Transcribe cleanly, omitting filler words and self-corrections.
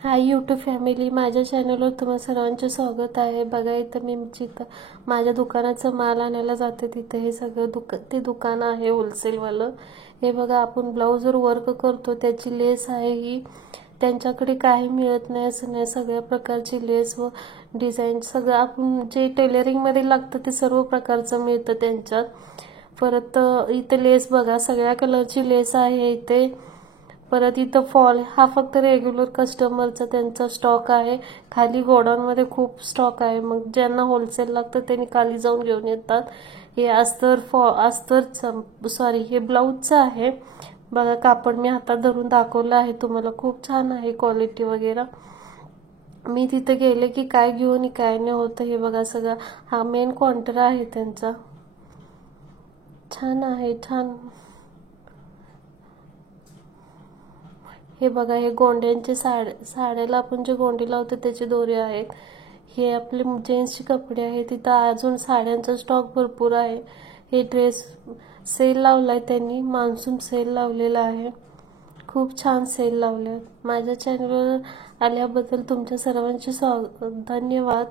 Hi YouTube family, माझ्या चॅनलवर तुम्हा सर्वांचे स्वागत आहे. बघा इथं मी जिथं माझ्या दुकानाचं माल आणायला जाते तिथं हे सगळं ते दुकान आहे होलसेलवालं. हे बघा आपण ब्लाऊजवर वर्क करतो त्याची लेस आहे ही. त्यांच्याकडे काही मिळत नाही असं नाही, सगळ्या प्रकारची लेस व डिझाईन सगळं आपण जे टेलरिंगमध्ये लागतं ते सर्व प्रकारचं मिळतं त्यांच्यात. परत इथं लेस बघा, सगळ्या कलरची लेस आहे इथे. परत इथं फॉल हा फक्त रेग्युलर कस्टमरचा त्यांचा स्टॉक आहे. खाली गोडाऊनमध्ये खूप स्टॉक आहे, मग ज्यांना होलसेल लागतं त्यांनी खाली जाऊन घेऊन येतात. हे हे ब्लाऊजचं आहे. बघा कापड मी हातात धरून दाखवलं आहे तुम्हाला, खूप छान आहे क्वालिटी वगैरे. मी तिथे गेले की काय घेऊ आणि काय नाही होतं. हे बघा सगळं हा मेन काउंटर आहे त्यांचा, छान आहे छान. हे बघा हे गोंड्यांचे साड्याला आपण जे गोंडी लावतो त्याचे दोरे आहेत. हे आपले जेंट्सचे कपडे आहेत. तिथं अजून साड्यांचा स्टॉक भरपूर आहे. हे ड्रेस सेल लावलाय त्यांनी, मान्सून सेल लावलेला आहे. खूप छान सेल लावले. माझ्या चॅनलवर आल्याबद्दल तुमच्या सर्वांचे धन्यवाद.